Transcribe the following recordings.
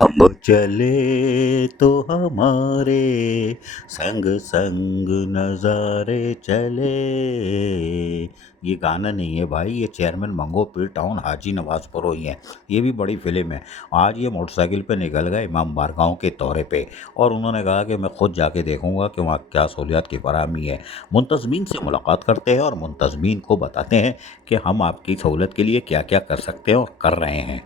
अब चले तो हमारे संग संग नज़ारे चले। ये गाना नहीं है भाई, ये चेयरमैन मंगो पीर टाउन हाजी नवाज बरोही हैं। ये भी बड़ी फिल्म है। आज ये मोटरसाइकिल पे निकल गए इमाम बारगांव के दौरे पे, और उन्होंने कहा कि मैं खुद जाके देखूंगा कि वहाँ क्या सहूलियात की फराहमी है। मुंतजमीन से मुलाकात करते हैं और मुंतजमीन को बताते हैं कि हम आपकी सहूलत के लिए क्या क्या कर सकते हैं और कर रहे हैं।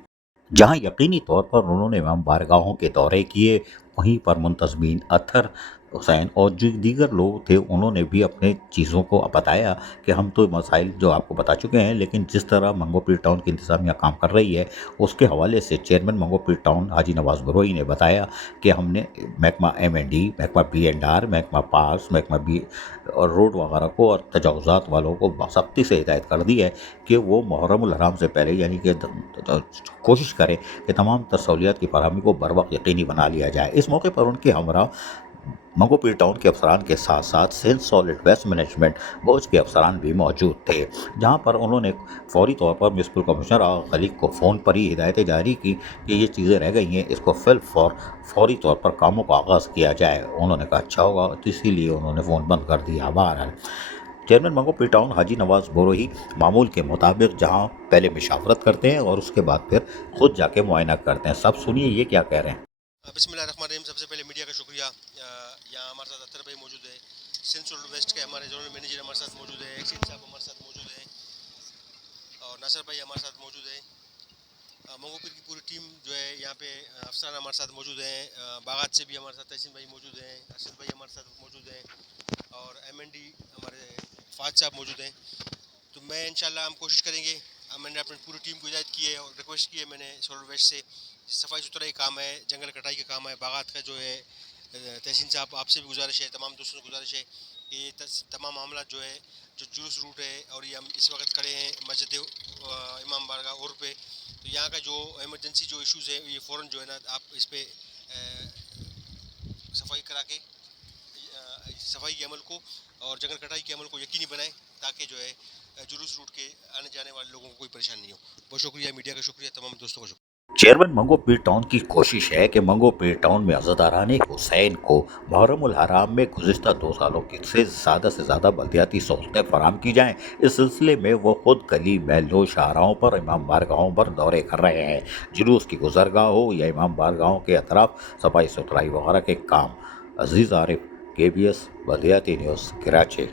जहाँ यकीनी तौर पर उन्होंने इमाम बारगाहों के दौरे किए, वहीं पर मुंतज़मीन अतहर हुसैन और जो दीगर लोग थे उन्होंने भी अपने चीज़ों को बताया कि हम तो मसाइल जो आपको बता चुके हैं, लेकिन जिस तरह मंगो पीर टाउन की इंतज़ामिया काम कर रही है उसके हवाले से चेयरमैन मंगो पीर टाउन हाजी नवाज बरोही ने बताया कि हमने महकमा M&D, महकमा B&R, महकमा पास, महकमा बी और रोड वगैरह को और तजावुज़ात वालों को सख्ती से हिदायत कर दी है कि वो मुहर्रमुल हराम से पहले यानी कि कोशिश करें कि तमाम सहूलियात की फराहमी को बर वक्त यकीनी बना लिया जाए। इस मौके पर उनके हमरा मंगो पीर टाउन के अफसरान के साथ साथ Sindh solid waste management board के अफसरान भी मौजूद थे, जहां पर उन्होंने फौरी तौर पर म्यूनसिपल कमिश्नर आगा खलीक को फ़ोन पर ही हिदायतें जारी की कि ये चीज़ें रह गई हैं, इसको फौरी तौर पर कामों का आगाज़ किया जाए। उन्होंने कहा अच्छा होगा, तो इसीलिए उन्होंने फ़ोन बंद कर दिया। बहरहाल चेयरमैन मंगो पीर टाउन हाजी नवाज बरोही मामूल के मुताबिक जहां पहले मशावरत करते हैं और उसके बाद फिर खुद जाके मुआयना करते हैं। सब सुनिए ये क्या कह रहे हैं। बिस्मिल्लाहिर्रहमानिर्रहीम। सबसे पहले मीडिया का शुक्रिया। यहाँ हमारे साथ अतर भाई मौजूद है, सिंध सॉलिड वेस्ट के हमारे जोनल मैनेजर हमारे साथ मौजूद है, एक्सीन साहब हमारे साथ मौजूद है, और नासिर भाई हमारे साथ मौजूद है। मंगो पीर की पूरी टीम जो है यहाँ पे अफसरान हमारे साथ मौजूद हैं। बागात से भी हमारे साथ तहसीन भाई मौजूद हैं, अरशद भाई हमारे साथ मौजूद हैं, और M&D हमारे फाज साहब मौजूद हैं। तो मैं इंशाल्लाह हम कोशिश करेंगे। मैंने अपनी पूरी टीम को हिदायत की है और रिक्वेस्ट की है मैंने सॉलिड वेस्ट से, सफाई सुथराई काम है, जंगल कटाई का काम है, बागात का जो है। तहसीन साहब आपसे भी गुजारिश है, तमाम दोस्तों से गुजारिश है कि ये तमाम मामला जो है, जो जुलूस रूट है, और ये हम इस वक्त खड़े हैं मस्जिद इमाम बारगाह और पे, तो यहाँ का जो एमरजेंसी जो इश्यूज़ है ये फ़ौरन जो है ना आप इस पर सफाई करा के सफाई के अमल को और जंगल कटाई के अमल को यकीनी बनाएं, ताकि जो है जुलूस रूट के आने जाने वाले लोगों को कोई परेशानी नहीं हो। बहुत शुक्रिया, मीडिया का शुक्रिया, तमाम दोस्तों का शुक्रिया। चेयरमैन मंगो पीर टाउन की कोशिश है कि मंगो पीर टाउन में अज़ादाराने हुसैन को मुहर्रमुल हराम में गुज़िश्ता 2 सालों की से ज़्यादा बल्दियाती सहूलतें फराहम की जाएँ। इस सिलसिले में वो खुद गली महलों शाहराहों पर इमाम बारगाहों पर दौरे कर रहे हैं। जुलूस की गुज़रगाह हो या इमाम बारगाहों के अतराफ सफाई सुथराई वगैरह के काम। अजीज़ आरिफ, KBS बल्दियाती न्यूज़, कराची।